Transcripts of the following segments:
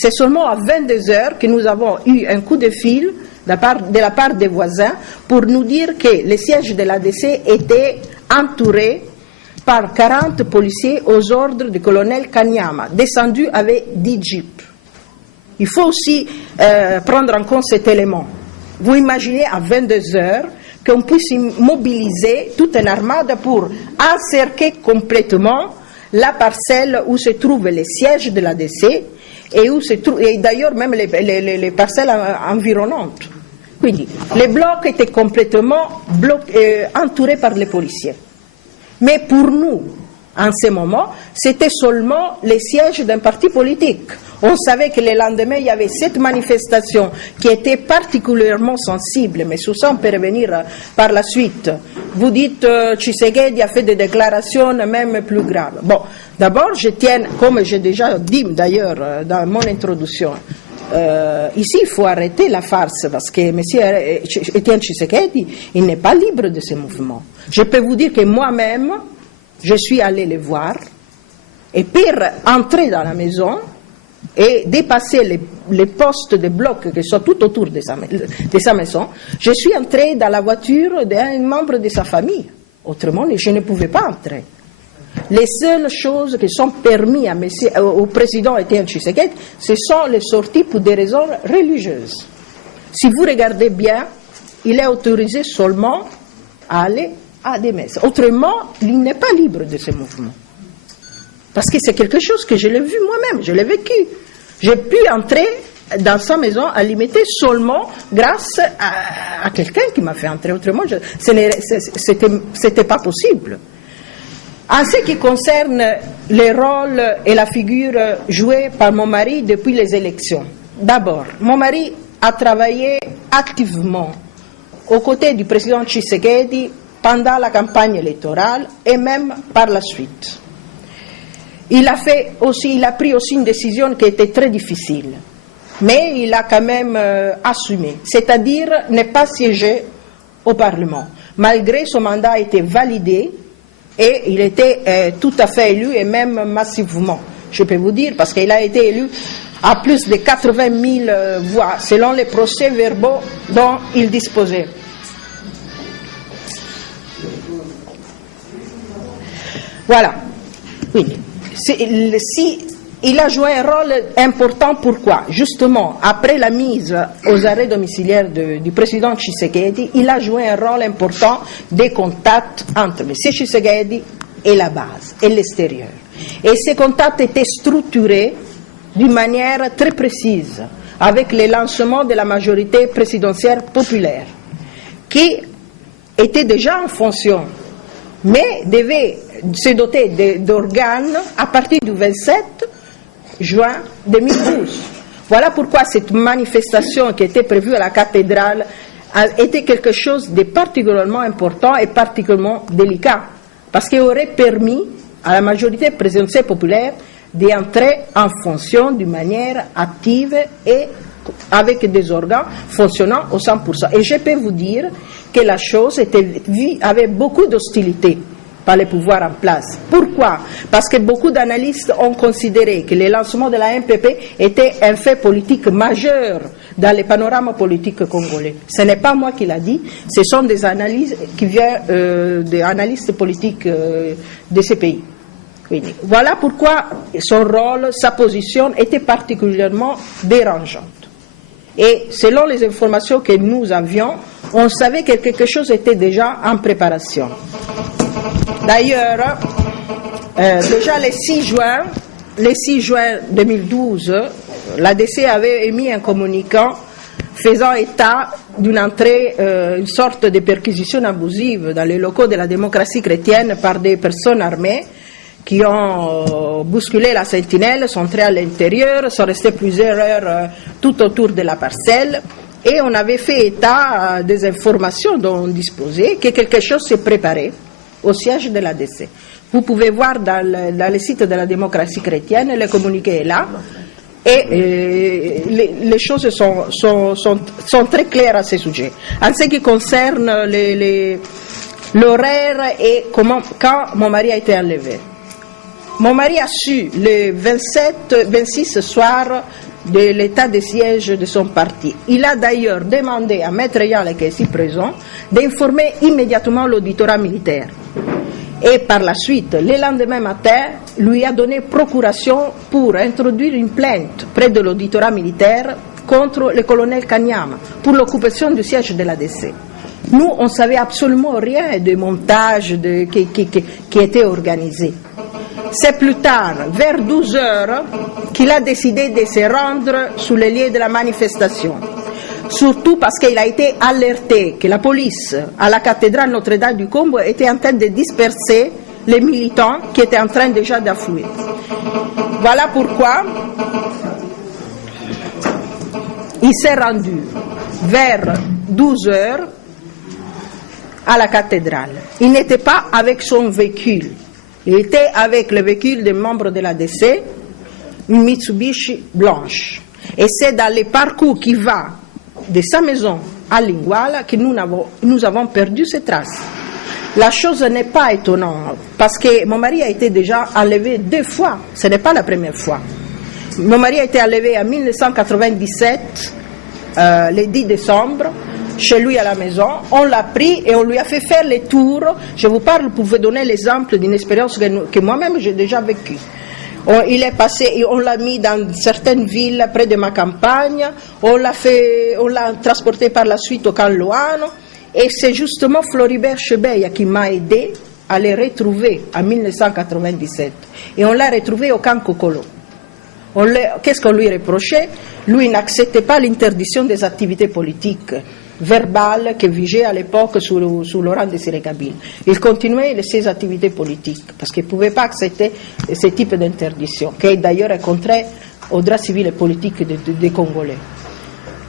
C'est seulement à 22 heures que nous avons eu un coup de fil de la part des voisins pour nous dire que le siège de l'ADC était entouré par 40 policiers aux ordres du colonel Kanyama, descendu avec 10 jeeps. Il faut aussi prendre en compte cet élément. Vous imaginez à 22 heures qu'on puisse mobiliser toute une armade pour encercler complètement la parcelle où se trouve le siège de l'ADC et d'ailleurs même les parcelles environnantes. Quindi, les blocs étaient complètement entourés par les policiers. Mais pour nous, en ce moment, c'était seulement le siège d'un parti politique. On savait que le lendemain, il y avait cette manifestation qui était particulièrement sensible, mais sur ça on peut revenir par la suite. Vous dites Tshisekedi a fait des déclarations même plus graves. Bon, d'abord, je tiens, comme j'ai déjà dit d'ailleurs dans mon introduction, ici il faut arrêter la farce parce que M. Etienne Tshisekedi, il n'est pas libre de ce mouvement. Je peux vous dire que moi-même, je suis allé les voir et pour entrer dans la maison et dépasser les postes de blocs qui sont tout autour de sa maison, je suis entré dans la voiture d'un membre de sa famille. Autrement, je ne pouvais pas entrer. Les seules choses qui sont permises au président Etienne Tshisekedi, ce sont les sorties pour des raisons religieuses. Si vous regardez bien, il est autorisé seulement à aller à des messes. Autrement, il n'est pas libre de ce mouvement. Parce que c'est quelque chose que je l'ai vu moi-même, je l'ai vécu. J'ai pu entrer dans sa maison à limiter seulement grâce à quelqu'un qui m'a fait entrer. Autrement, c'était pas possible. En ce qui concerne les rôles et la figure jouée par mon mari depuis les élections, d'abord, mon mari a travaillé activement aux côtés du président Tshisekedi pendant la campagne électorale et même par la suite. Il a pris aussi une décision qui était très difficile, mais il a quand même assumé, c'est-à-dire ne pas siéger au Parlement. Malgré son mandat a été validé et il était tout à fait élu et même massivement, je peux vous dire, parce qu'il a été élu à plus de 80 000 voix, selon les procès-verbaux dont il disposait. Voilà. Oui. Il a joué un rôle important, pourquoi? Justement, après la mise aux arrêts domiciliaires du président Tshisekedi, il a joué un rôle important des contacts entre M. Tshisekedi et la base, et l'extérieur. Et ces contacts étaient structurés d'une manière très précise, avec le lancement de la majorité présidentielle populaire, qui était déjà en fonction, mais devait se doter d'organes à partir du 27 juin 2012. Voilà pourquoi cette manifestation qui était prévue à la cathédrale a été quelque chose de particulièrement important et particulièrement délicat, parce qu'il aurait permis à la majorité présidentielle populaire d'entrer en fonction d'une manière active et avec des organes fonctionnant au 100%. Et je peux vous dire que la chose était vue avec beaucoup d'hostilité par les pouvoirs en place. Pourquoi? Parce que beaucoup d'analystes ont considéré que le lancement de la MPP était un fait politique majeur dans le panorama politique congolais. Ce n'est pas moi qui l'a dit, ce sont des analyses qui viennent des analystes politiques de ces pays. Voilà pourquoi son rôle, sa position était particulièrement dérangeante. Et selon les informations que nous avions, on savait que quelque chose était déjà en préparation. D'ailleurs, déjà le 6 juin 2012, l'ADC avait émis un communiquant faisant état d'une entrée, une sorte de perquisition abusive dans les locaux de la démocratie chrétienne par des personnes armées qui ont bousculé la sentinelle, sont entrés à l'intérieur, sont restés plusieurs heures tout autour de la parcelle, et on avait fait état des informations dont on disposait, que quelque chose s'est préparé au siège de l'ADC. Vous pouvez voir dans le site de la démocratie chrétienne, le communiqué est là, et les choses sont très claires à ce sujet. En ce qui concerne l'horaire et quand mon mari a été enlevé. Mon mari a su le 26 soir de l'état de siège de son parti. Il a d'ailleurs demandé à Maître Yala, qui est ici présent, d'informer immédiatement l'auditorat militaire. Et par la suite, le lendemain matin, lui a donné procuration pour introduire une plainte près de l'auditorat militaire contre le colonel Kanyama pour l'occupation du siège de l'ADC. Nous, on ne savait absolument rien du montage qui était organisé. C'est plus tard, vers 12 heures, qu'il a décidé de se rendre sur les lieux de la manifestation. Surtout parce qu'il a été alerté que la police à la cathédrale Notre-Dame du Congo était en train de disperser les militants qui étaient en train déjà d'affluer. Voilà pourquoi il s'est rendu vers 12 heures à la cathédrale. Il n'était pas avec son véhicule. Il était avec le véhicule des membres de l'ADC, une Mitsubishi blanche. Et c'est dans le parcours qui va de sa maison à Linguala que nous avons perdu ses traces. La chose n'est pas étonnante, parce que mon mari a été déjà enlevé 2 fois. Ce n'est pas la première fois. Mon mari a été enlevé en 1997, le 10 décembre, chez lui à la maison. On l'a pris et on lui a fait faire les tours. Je vous parle pour vous donner l'exemple d'une expérience que moi-même j'ai déjà vécue. Il est passé, on l'a mis dans certaines villes près de ma campagne, on l'a transporté par la suite au camp Loano, et c'est justement Floribert Chebeya qui m'a aidé à les retrouver en 1997. Et on l'a retrouvé au camp Kokolo. Qu'est-ce qu'on lui reprochait? Lui n'acceptait pas l'interdiction des activités politiques verbales qui vigeaient à l'époque sous Laurent Désiré Kabila. Il continuait ses activités politiques parce qu'il ne pouvait pas accepter ce type d'interdiction, qui d'ailleurs est contraire au droit civil et politique des Congolais.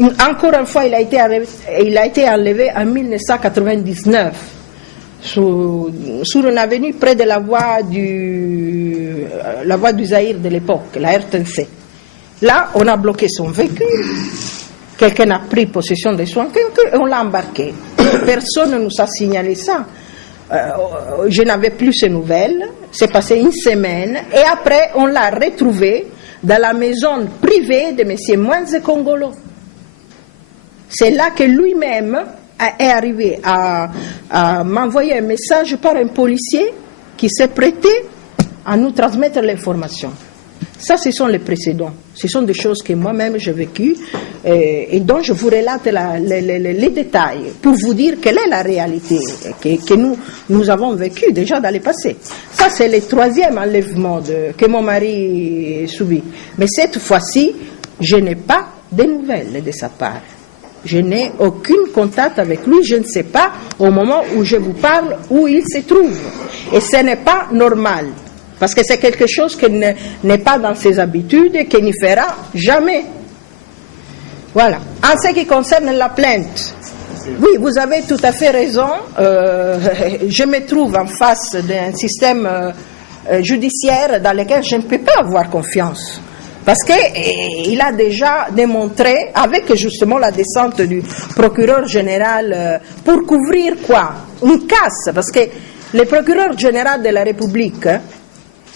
Encore une fois, il a été enlevé en 1999 sur une avenue près de la voie du Zaïre de l'époque, la RTNC. Là, on a bloqué son véhicule. Quelqu'un a pris possession de son véhicule et on l'a embarqué. Personne ne nous a signalé ça. Je n'avais plus ces nouvelles. C'est passé une semaine. Et après, on l'a retrouvé dans la maison privée de M. Mwenze Kongolo. C'est là que lui-même est arrivé à m'envoyer un message par un policier qui s'est prêté à nous transmettre l'information. Ça, ce sont les précédents. Ce sont des choses que moi-même j'ai vécues et dont je vous relate les détails pour vous dire quelle est la réalité que nous avons vécue déjà dans le passé. Ça, c'est le 3e enlèvement que mon mari subit. Mais cette fois-ci, je n'ai pas de nouvelles de sa part. Je n'ai aucun contact avec lui. Je ne sais pas, au moment où je vous parle, où il se trouve. Et ce n'est pas normal. Parce que c'est quelque chose qui n'est pas dans ses habitudes et qu'il n'y fera jamais. Voilà. En ce qui concerne la plainte, oui, vous avez tout à fait raison. Je me trouve en face d'un système judiciaire dans lequel je ne peux pas avoir confiance. Parce qu'il a déjà démontré, avec justement la descente du procureur général, pour couvrir quoi? Une casse. Parce que le procureur général de la République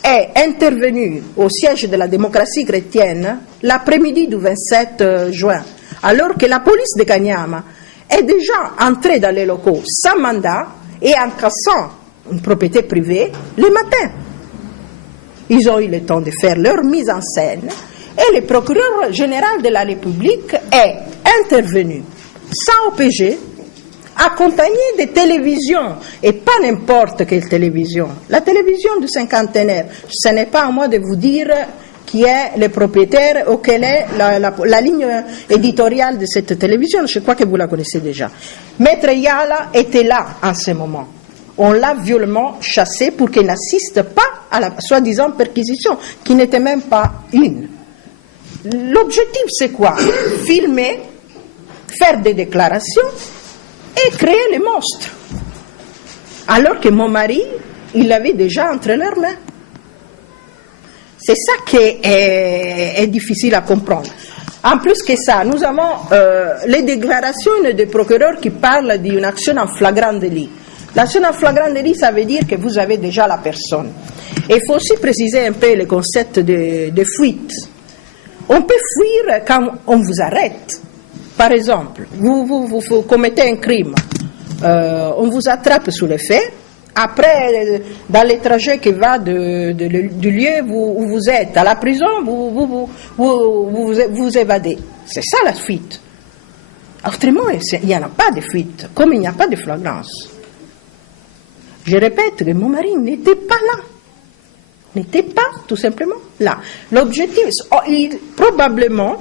est intervenu au siège de la démocratie chrétienne l'après-midi du 27 juin, alors que la police de Kanyama est déjà entrée dans les locaux sans mandat et en cassant une propriété privée le matin. Ils ont eu le temps de faire leur mise en scène et le procureur général de la République est intervenu sans OPG, accompagné de télévisions, et pas n'importe quelle télévision. La télévision du cinquantenaire, ce n'est pas à moi de vous dire qui est le propriétaire ou quelle est la ligne éditoriale de cette télévision. Je crois que vous la connaissez déjà. Maître Yala était là en ce moment. On l'a violemment chassé pour qu'il n'assiste pas à la soi-disant perquisition, qui n'était même pas une. L'objectif, c'est quoi? Filmer, faire des déclarations et créer les monstres. Alors que mon mari, il l'avait déjà entre leurs mains. C'est ça qui est difficile à comprendre. En plus que ça, nous avons les déclarations des procureurs qui parlent d'une action en flagrant délit. La scène en flagrant délit, ça veut dire que vous avez déjà la personne. Et il faut aussi préciser un peu le concept de fuite. On peut fuir quand on vous arrête. Par exemple, vous commettez un crime, on vous attrape sous les faits. Après, dans les trajets qui va du lieu où vous êtes à la prison, vous évadez. C'est ça la fuite. Autrement, il n'y en a pas de fuite, comme il n'y a pas de flagrance. Je répète que mon mari n'était pas là. N'était pas tout simplement là. L'objectif, probablement,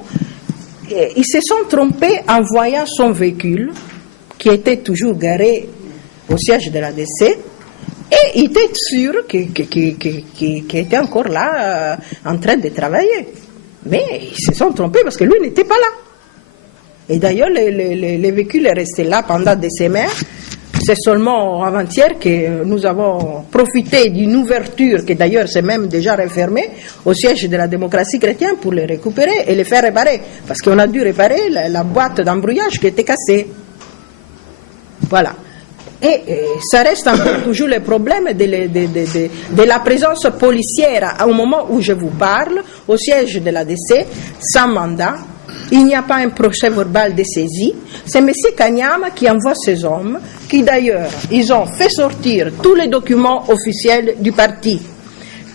ils se sont trompés en voyant son véhicule, qui était toujours garé au siège de la DC, et ils étaient sûrs qu'il était encore là, en train de travailler. Mais ils se sont trompés parce que lui n'était pas là. Et d'ailleurs, le véhicule est resté là pendant des semaines. C'est seulement avant-hier que nous avons profité d'une ouverture, qui d'ailleurs c'est même déjà refermée, au siège de la démocratie chrétienne pour le récupérer et le faire réparer. Parce qu'on a dû réparer la boîte d'embrouillage qui était cassée. Voilà. Et ça reste encore toujours le problème de la présence policière au moment où je vous parle, au siège de la DC, sans mandat. Il n'y a pas un procès verbal de saisie. C'est M. Kanyama qui envoie ces hommes, qui d'ailleurs, ils ont fait sortir tous les documents officiels du parti,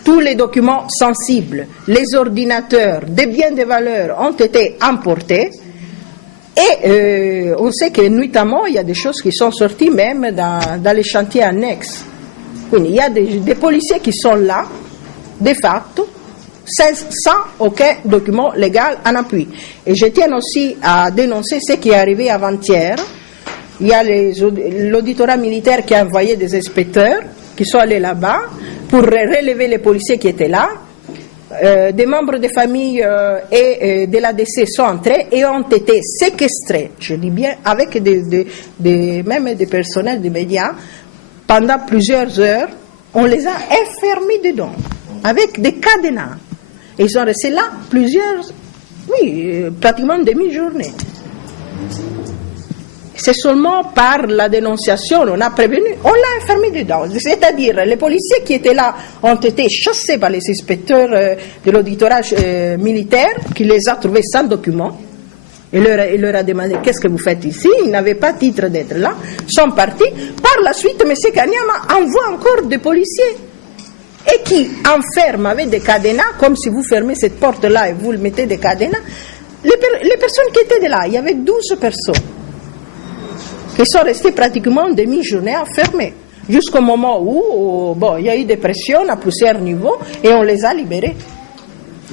tous les documents sensibles, les ordinateurs, des biens de valeur ont été emportés. Et on sait que nuitamment, il y a des choses qui sont sorties même dans les chantiers annexes. Donc, il y a des policiers qui sont là, de facto, sans aucun document légal en appui. Et je tiens aussi à dénoncer ce qui est arrivé avant-hier. Il y a l'auditorat militaire qui a envoyé des inspecteurs qui sont allés là-bas pour relever les policiers qui étaient là. Des membres des familles et de l'ADC sont entrés et ont été séquestrés, je dis bien, avec même des personnels des médias, pendant plusieurs heures. On les a enfermés dedans, avec des cadenas. Et ils sont restés là pratiquement une demi-journée. C'est seulement par la dénonciation, on a prévenu, on l'a enfermé dedans. C'est-à-dire, les policiers qui étaient là ont été chassés par les inspecteurs de l'auditorat militaire, qui les a trouvés sans document. Il leur a demandé qu'est-ce que vous faites ici. Ils n'avaient pas titre d'être là. Ils sont partis. Par la suite, M. Kanyama envoie encore des policiers et qui enferment avec des cadenas, comme si vous fermez cette porte-là et vous le mettez des cadenas. Les personnes qui étaient là, il y avait 12 personnes qui sont restées pratiquement une demi-journée enfermées, jusqu'au moment où il y a eu des pressions à plusieurs niveaux et on les a libérés.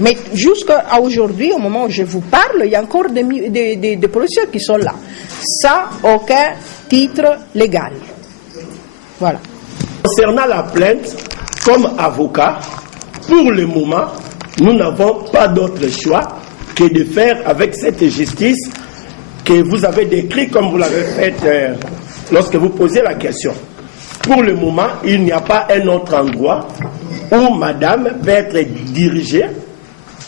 Mais jusqu'à aujourd'hui, au moment où je vous parle, il y a encore des policiers qui sont là, sans aucun titre légal. Voilà. Concernant la plainte, comme avocat, pour le moment, nous n'avons pas d'autre choix que de faire avec cette justice que vous avez décrite comme vous l'avez fait lorsque vous posez la question. Pour le moment, il n'y a pas un autre endroit où madame peut être dirigée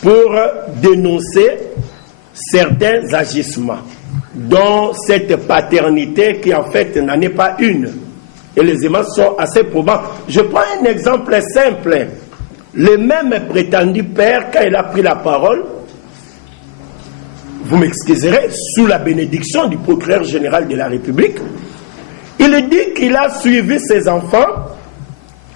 pour dénoncer certains agissements, dont cette paternité qui en fait n'en est pas une. Et les éléments sont assez probants. Je prends un exemple simple. Le même prétendu père, quand il a pris la parole, vous m'excuserez, sous la bénédiction du procureur général de la République, il dit qu'il a suivi ses enfants,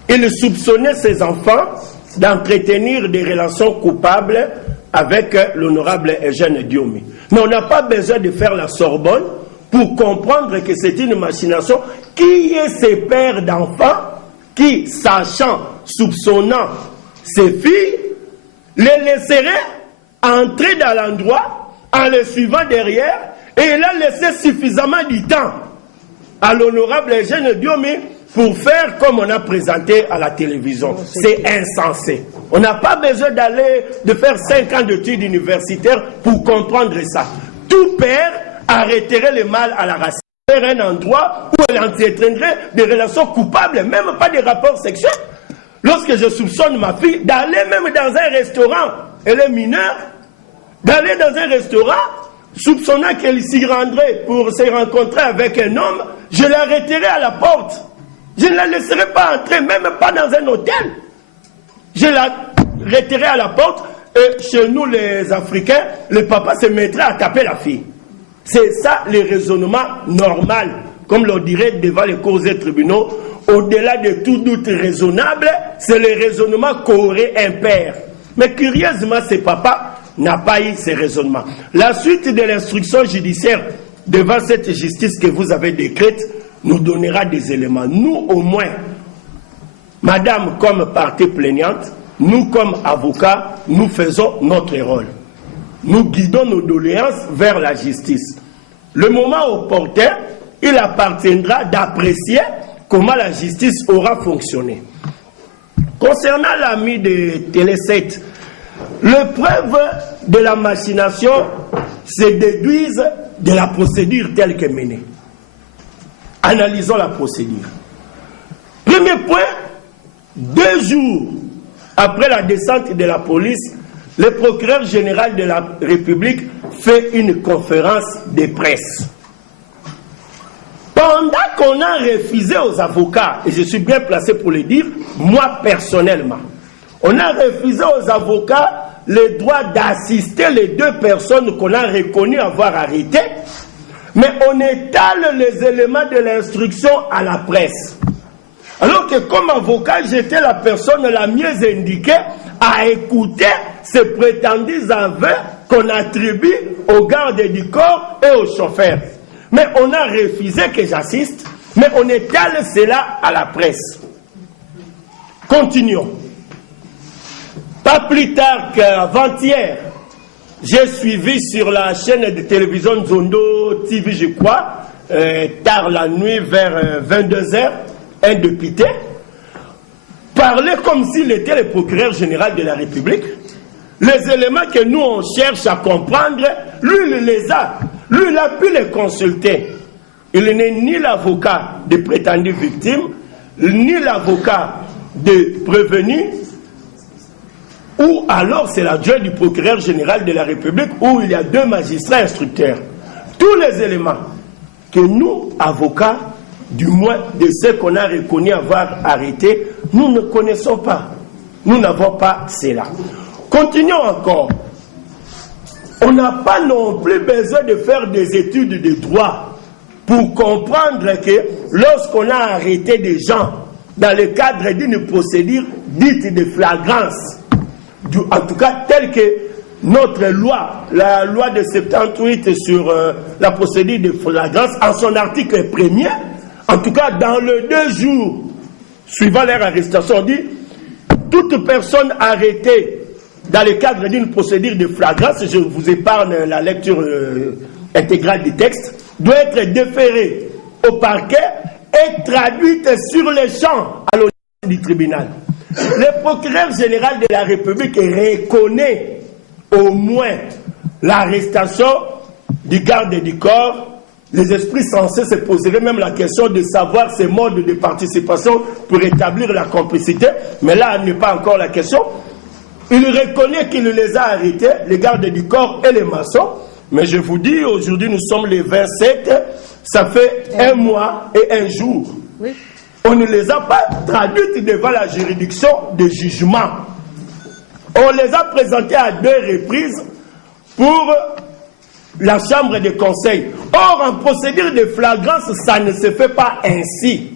il soupçonnait ses enfants d'entretenir des relations coupables avec l'honorable Eugène Diomi. Mais on n'a pas besoin de faire la Sorbonne pour comprendre que c'est une machination. Qui est ces pères d'enfants qui, sachant, soupçonnant ses filles, les laisseraient entrer dans l'endroit en les suivant derrière, et il a laissé suffisamment du temps à l'honorable Eugène Diomi pour faire comme on a présenté à la télévision. C'est insensé. On n'a pas besoin de faire 5 ans d'études universitaires pour comprendre ça. Tout père arrêterait le mal à la racine. Faire un endroit où elle entretiendrait des relations coupables, même pas des rapports sexuels. Lorsque je soupçonne ma fille d'aller même dans un restaurant, elle est mineure, d'aller dans un restaurant, soupçonnant qu'elle s'y rendrait pour se rencontrer avec un homme, je l'arrêterai à la porte Je ne la laisserai pas entrer, même pas dans un hôtel. Je la retirerai à la porte et chez nous les Africains, le papa se mettrait à taper la fille. C'est ça le raisonnement normal, comme l'on dirait devant les cours et tribunaux. Au-delà de tout doute raisonnable, c'est le raisonnement qu'aurait un père. Mais curieusement, ce papa n'a pas eu ces raisonnements. La suite de l'instruction judiciaire devant cette justice que vous avez décrite nous donnera des éléments. Nous, au moins, madame comme partie plaignante, nous comme avocats, nous faisons notre rôle. Nous guidons nos doléances vers la justice. Le moment opportun, il appartiendra d'apprécier comment la justice aura fonctionné. Concernant l'ami de Télé 7, les preuves de la machination se déduisent de la procédure telle que menée. Analysons la procédure. Premier point, 2 jours après la descente de la police, le procureur général de la République fait une conférence de presse. Pendant qu'on a refusé aux avocats, et je suis bien placé pour le dire, moi personnellement, on a refusé aux avocats le droit d'assister les 2 personnes qu'on a reconnues avoir arrêtées, mais on étale les éléments de l'instruction à la presse. Alors que comme avocat, j'étais la personne la mieux indiquée à écouter ces prétendus aveux qu'on attribue aux gardes du corps et aux chauffeurs. Mais on a refusé que j'assiste, mais on étale cela à la presse. Continuons. Pas plus tard qu'avant-hier, j'ai suivi sur la chaîne de télévision Zondo TV, je crois, tard la nuit vers 22h, un député parlait comme s'il était le procureur général de la République. Les éléments que nous on cherche à comprendre, lui il les a. Lui il a pu les consulter. Il n'est ni l'avocat des prétendues victimes, ni l'avocat des prévenus, ou alors c'est l'adjoint du procureur général de la République où il y a 2 magistrats instructeurs. Tous les éléments que nous, avocats, du moins de ceux qu'on a reconnus avoir arrêtés, nous ne connaissons pas. Nous n'avons pas cela. Continuons encore. On n'a pas non plus besoin de faire des études de droit pour comprendre que lorsqu'on a arrêté des gens dans le cadre d'une procédure dite de flagrance, en tout cas telle que notre loi, la loi de 78 sur la procédure de flagrance, en son article 1er, en tout cas dans les 2 jours suivant leur arrestation, on dit toute personne arrêtée dans le cadre d'une procédure de flagrance, je vous épargne la lecture intégrale du texte, doit être déférée au parquet et traduite sur les champs à l'audience du tribunal. Le procureur général de la République reconnaît au moins l'arrestation du garde du corps. Les esprits sensés se poseraient même la question de savoir ces modes de participation pour établir la complicité, mais là n'est pas encore la question. Il reconnaît qu'il les a arrêtés, les gardes du corps et les maçons, mais je vous dis, aujourd'hui nous sommes les 27, ça fait 1 mois et 1 jour. Oui. On ne les a pas traduites devant la juridiction de jugement. On les a présentées à 2 reprises pour la chambre de conseil. Or, en procédure de flagrance, ça ne se fait pas ainsi.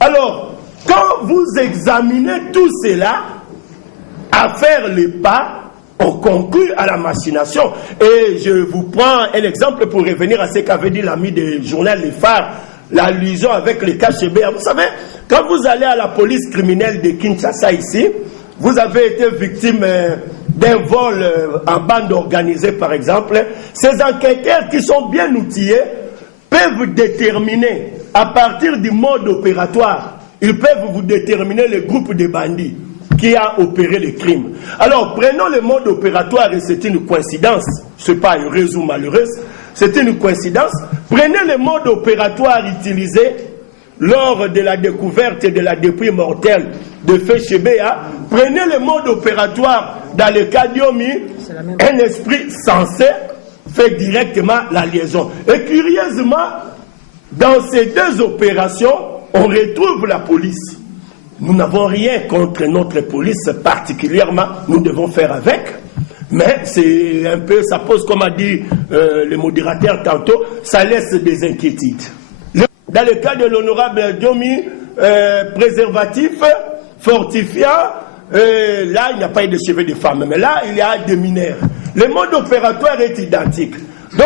Alors, quand vous examinez tout cela, à faire les pas, on conclut à la machination. Et je vous prends un exemple pour revenir à ce qu'avait dit l'ami du journal Les Phares, l'allusion avec les KGB. Vous savez, quand vous allez à la police criminelle de Kinshasa ici, vous avez été victime d'un vol en bande organisée par exemple, ces enquêteurs qui sont bien outillés peuvent déterminer à partir du mode opératoire, ils peuvent vous déterminer le groupe de bandits qui a opéré le crime. Alors prenons le mode opératoire et c'est une coïncidence, ce n'est pas heureuse ou malheureuse, c'est une coïncidence. Prenez le mode opératoire utilisé lors de la découverte de la dépouille mortelle de Feu Chebea. Prenez le mode opératoire dans le cas d'Yomi, un esprit sensé fait directement la liaison. Et curieusement, dans ces 2 opérations, on retrouve la police. Nous n'avons rien contre notre police particulièrement, nous devons faire avec. Mais c'est un peu, ça pose, comme a dit le modérateur tantôt, ça laisse des inquiétudes. Dans le cas de l'honorable Diomi, préservatif, fortifiant, là il n'y a pas eu de cheveux de femme, mais là il y a des mineurs. Le mode opératoire est identique.